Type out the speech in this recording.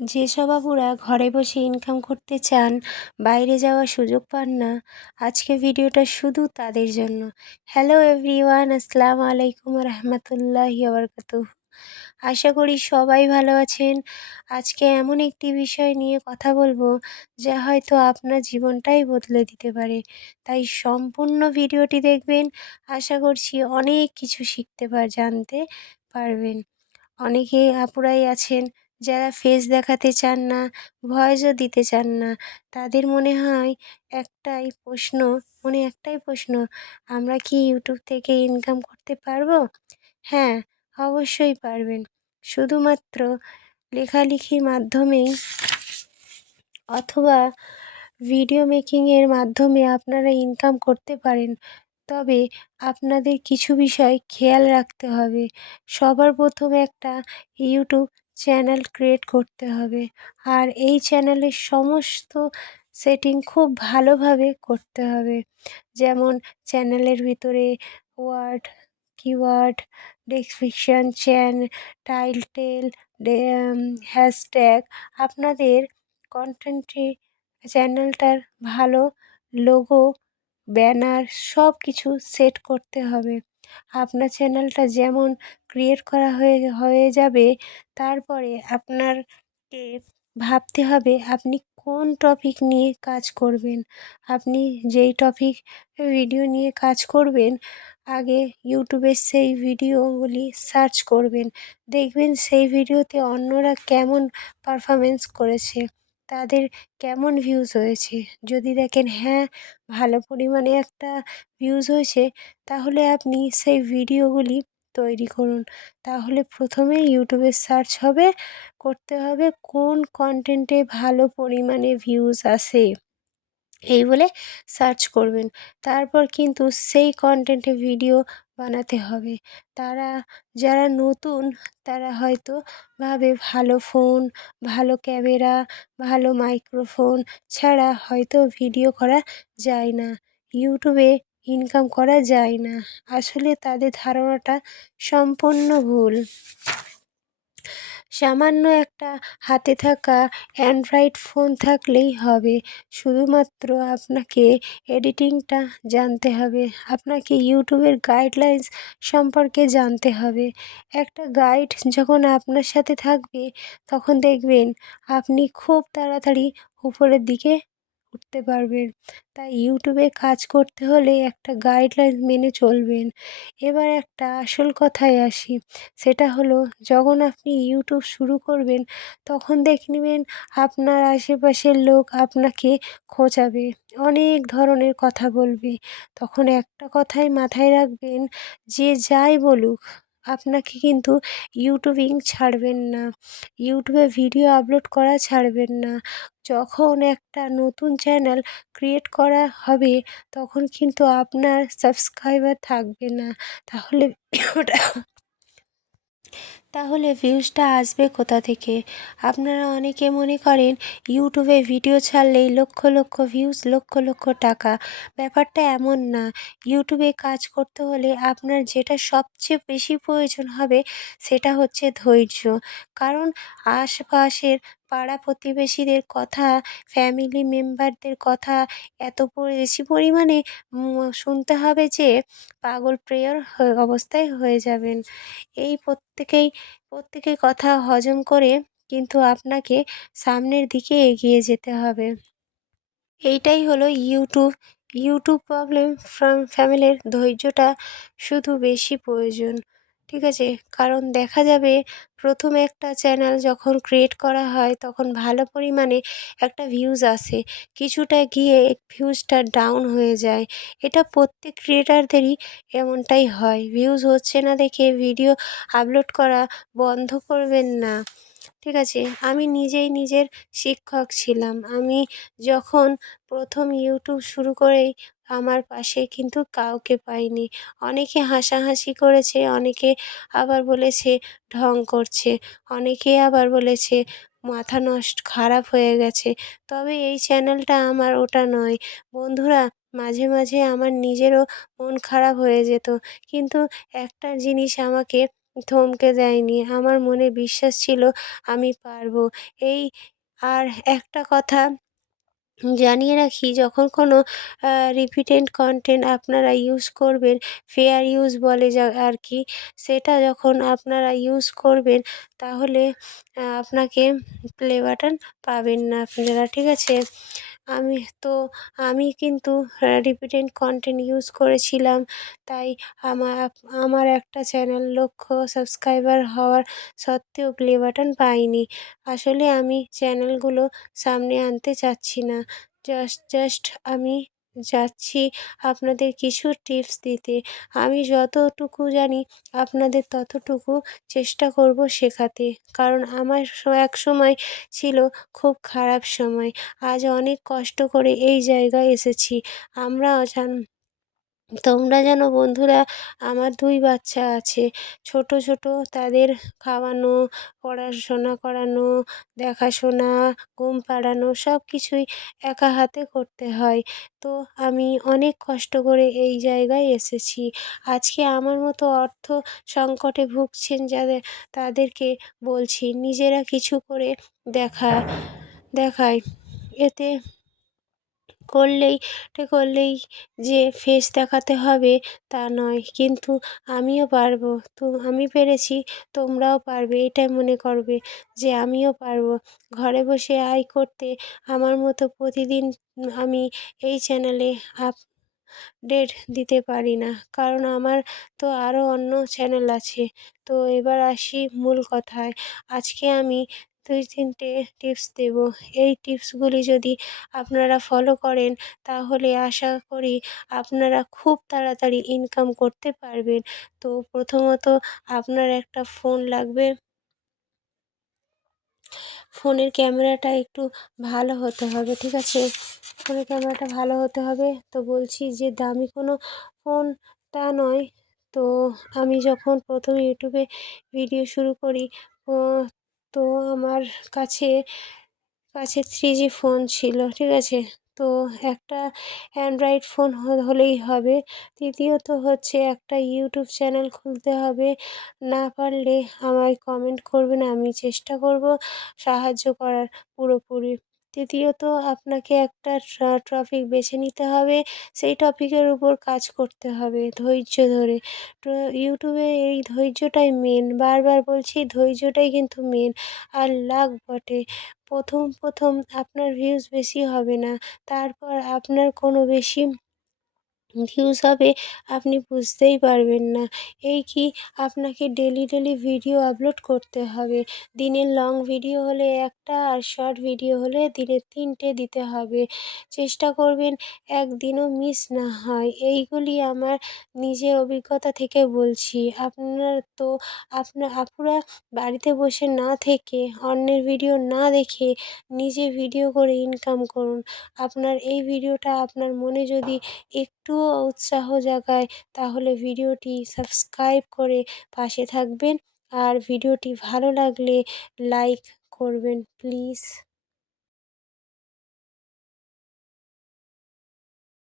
যেসব আপুরা ঘরে বসে ইনকাম করতে চান, বাইরে যাওয়ার সুযোগ পান না, আজকে ভিডিওটা শুধু তাদের জন্য। হ্যালো এভরিওয়ান, আসসালামু আলাইকুম রহমতুল্লাহি বারাকাতুহু। আশা করি সবাই ভালো আছেন। আজকে এমন একটি বিষয় নিয়ে কথা বলবো যা হয়তো আপনার জীবনটাই বদলে দিতে পারে। তাই সম্পূর্ণ ভিডিওটি দেখবেন। আশা করছি অনেক কিছু জানতে পারবেন। অনেকে আপুরাই আছেন যারা ফেস দেখাতে চান না, ভয়েসও দিতে চান না। তাদের মনে একটাই প্রশ্ন, আমরা কি ইউটিউব থেকে ইনকাম করতে পারবো? হ্যাঁ, অবশ্যই পারবেন। শুধুমাত্র লেখালেখির মাধ্যমেই অথবা ভিডিও মেকিংয়ের মাধ্যমে আপনারা ইনকাম করতে পারেন। তবে আপনাদের কিছু বিষয় খেয়াল রাখতে হবে। সবার প্রথমে একটা ইউটিউব চ্যানেল ক্রিয়েট করতে হবে। আর এই চ্যানেলের সমস্ত সেটিং খুব ভালোভাবে করতে হবে। যেমন চ্যানেলের ভিতরে word, keyword, description, title, hashtag, আপনাদের কন্টেন্টে চ্যানেলটার ভালো লোগো, ব্যানার সব কিছু সেট করতে হবে। আপনার চ্যানেলটা যেমন ক্রিয়েট করা হয়ে যাবে, তারপরে আপনারকে ভাবতে হবে আপনি কোন টপিক নিয়ে কাজ করবেন। আপনি যেই টপিক ভিডিও নিয়ে কাজ করবেন, আগে ইউটিউবে সেই ভিডিওগুলি সার্চ করবেন। দেখবেন সেই ভিডিওতে অন্যরা কেমন পারফরমেন্স করেছে, তাদের কেমন ভিউজ হয়েছে। যদি দেখেন হ্যাঁ, ভালো পরিমাণে একটা ভিউজ হয়েছে, তাহলে আপনি সেই ভিডিওগুলি তৈরি করুন। তাহলে প্রথমে ইউটিউবে সার্চ করতে হবে কোন কন্টেন্টে ভালো পরিমাণে ভিউজ আসে, এই বলে সার্চ করবেন। তারপর কিন্তু সেই কন্টেন্টে ভিডিও বানাতে হবে। যারা নতুন, তারা হয়তো ভাবে ভালো ফোন, ভালো ক্যামেরা, ভালো মাইক্রোফোন ছাড়া হয়তো ভিডিও করা যায় না, ইউটিউবে ইনকাম করা যায় না। আসলে তাদের ধারণাটা সম্পূর্ণ ভুল। সামান্য একটা হাতে থাকা অ্যান্ড্রয়েড ফোন থাকলেই হবে। শুধুমাত্র আপনাকে এডিটিংটা জানতে হবে। আপনাকে ইউটিউবের গাইডলাইন্স সম্পর্কে জানতে হবে। একটা গাইড যখন আপনার সাথে থাকবে, তখন দেখবেন আপনি খুব তাড়াতাড়ি উপরের দিকে উঠতে পারবেন। তাই ইউটিউবে কাজ করতে হলে একটা গাইডলাইন মেনে চলবেন। এবার একটা আসল কথায় আসি। সেটা হলো, যখন আপনি ইউটিউব শুরু করবেন, তখন দেখবেন আপনার আশেপাশের লোক আপনাকে খোঁচাবে, অনেক ধরনের কথা বলবে। তখন একটা কথাই মাথায় রাখবেন, যে যাই বলুক, আপনাকে কিন্তু ইউটিউবিং ছাড়বেন না, ইউটিউবে ভিডিও আপলোড করা ছাড়বেন না। যখন একটা নতুন চ্যানেল ক্রিয়েট করা হবে, তখন কিন্তু আপনার সাবস্ক্রাইবার থাকবে না। তাহলে ওটা তাহলে ভিউজটা আসবে কোথা থেকে? আপনারা অনেকে মনে করেন ইউটিউবে ভিডিও ছাড়লেই লক্ষ লক্ষ ভিউজ, লক্ষ লক্ষ টাকা। ব্যাপারটা এমন না। ইউটিউবে কাজ করতে হলে আপনার যেটা সবচেয়ে বেশি প্রয়োজন হবে, সেটা হচ্ছে ধৈর্য। কারণ আশপাশের পাড়া প্রতিবেশীদের কথা, ফ্যামিলি মেম্বারদের কথা এত বেশি পরিমাণে শুনতে হবে যে পাগল প্রেয়র অবস্থায় হয়ে যাবেন। এই প্রত্যেকের কথা হজম করে কিন্তু আপনাকে সামনের দিকে এগিয়ে যেতে হবে। এইটাই হলো ইউটিউব প্রবলেম ফ্যামিলির ধৈর্যটা শুধু বেশি প্রয়োজন। ঠিক আছে? কারণ দেখা যাবে প্রথমে একটা চ্যানেল যখন ক্রিয়েট করা হয়, তখন ভালো পরিমাণে একটা ভিউজ আসে। কিছুটা গিয়ে ভিউজটা ডাউন হয়ে যায়। এটা প্রত্যেক ক্রিয়েটারদেরই এমনটাই হয়। ভিউজ হচ্ছে না দেখে ভিডিও আপলোড করা বন্ধ করবেন না। ঠিক আছে? আমি নিজেই নিজের শিক্ষক ছিলাম। আমি যখন প্রথম ইউটিউব শুরু করেই আমার পাশে কিন্তু কাউকে পাইনি। অনেকে হাসাহাসি করেছে, অনেকে আবার বলেছে ঢং করছে, অনেকে আবার বলেছে মাথা খারাপ হয়ে গেছে। তবে এই চ্যানেলটা আমার ওটা নয়। বন্ধুরা, মাঝে মাঝে আমার নিজেরও মন খারাপ হয়ে যেত। কিন্তু একটা জিনিস আমাকে থমকে দেয়নি। আমার মনে বিশ্বাস ছিল আমি পারবো। এই আর একটা কথা জানিয়ে রাখি, যখন কোনো রিপিটেড কনটেন্ট আপনারা ইউজ করবেন, ফেয়ার ইউজ বলে যা আর কি, সেটা যখন আপনারা ইউজ করবেন তাহলে আপনাকে প্লে বাটন পাবেন না আপনারা, ঠিক আছে? আমি তো আমি কিন্তু রিপিটেড কনটেন্ট ইউজ করেছিলাম, তাই আমার একটা চ্যানেল লক্ষ সাবস্ক্রাইবার হওয়ার সত্ত্বেও প্লে বাটন পাইনি। আসলে আমি চ্যানেলগুলো সামনে আনতে চাচ্ছি না। জাস্ট আমি যাচ্ছি আপনাদের কিছু টিপস দিতে। আমি যতটুকু জানি আপনাদের ততটুকু চেষ্টা করব শেখাতে। কারণ আমার একসময় ছিল খুব খারাপ সময়। আজ অনেক কষ্ট করে এই জায়গায় এসেছি। আমরাও তোমরা জানো বন্ধুরা, আমার 2 বাচ্চা আছে। ছোট তাদের খাওয়ানো, পড়াশোনা করানো, দেখাশোনা, ঘুম পাড়ানো সব কিছুই একা হাতে করতে হয়। তো আমি অনেক কষ্ট করে এই জায়গায় এসেছি। আজকে আমার মতো অর্থ সংকটে ভুগছেন তাদেরকে বলছি নিজেরা কিছু করে দেখা দেখায়। এতে করলেই যে ফেস দেখাতে হবে তা নয়। কিন্তু আমিও পারবো। আমি পেরেছি, তোমরাও পারবে। এটাই মনে করবে যে আমিও পারবো। ঘরে বসে আয় করতে আমার মতো প্রতিদিন আমি এই চ্যানেলে আপডেট দিতে পারি না। কারণ আমার তো আরও অন্য চ্যানেল আছে। তো এবার আসি মূল কথায়। আজকে আমি 2-3টে টিপস দেবো। এই টিপসগুলি যদি আপনারা ফলো করেন তাহলে আশা করি আপনারা খুব তাড়াতাড়ি ইনকাম করতে পারবেন। তো প্রথমত আপনার একটা ফোন লাগবে। ফোনের ক্যামেরাটা একটু ভালো হতে হবে, ঠিক আছে? ফোনের ক্যামেরাটা ভালো হতে হবে। তো বলছি যে দামি কোনো ফোন তা নয়। তো আমি যখন প্রথম ইউটিউবে ভিডিও শুরু করি, ও তো আমার কাছে কাছে 3G ফোন ছিল, ঠিক আছে? তো একটা অ্যান্ড্রয়েড ফোন হলেই হবে। তৃতীয়ত হচ্ছে একটা ইউটিউব চ্যানেল খুলতে হবে। না পারলে আমায় কমেন্ট করবেন, আমি চেষ্টা করব সাহায্য করার পুরোপুরি। তৃতীয়ত আপনাকে একটা টপিক বেছে নিতে হবে। সেই টপিকের উপর কাজ করতে হবে ধৈর্য ধরে। তো ইউটিউবে এই ধৈর্যটাই মেন। বারবার বলছি ধৈর্যটাই কিন্তু মেন। আর লাক বটে। প্রথম আপনার ভিউজ বেশি হবে না। তারপর আপনার কোনো বেশি ভিউজ হবে, আপনি বুঝতেই পারবেন না। এই কি, আপনাকে ডেলি ভিডিও আপলোড করতে হবে। দিনের লং ভিডিও হলে একটা, আর শর্ট ভিডিও হলে দিনে 3টে দিতে হবে। চেষ্টা করবেন একদিনও মিস না হয়। এইগুলি আমার নিজের অভিজ্ঞতা থেকে বলছি। আপুরা বাড়িতে বসে না থেকে, অন্যের ভিডিও না দেখে নিজে ভিডিও করে ইনকাম করুন। আপনার এই ভিডিওটা আপনার মনে যদি একটুও উৎসাহ জাগায় তাহলে ভিডিওটি সাবস্ক্রাইব করে পাশে থাকবেন। আর ভিডিওটি ভালো লাগলে লাইক করবেন প্লিজ।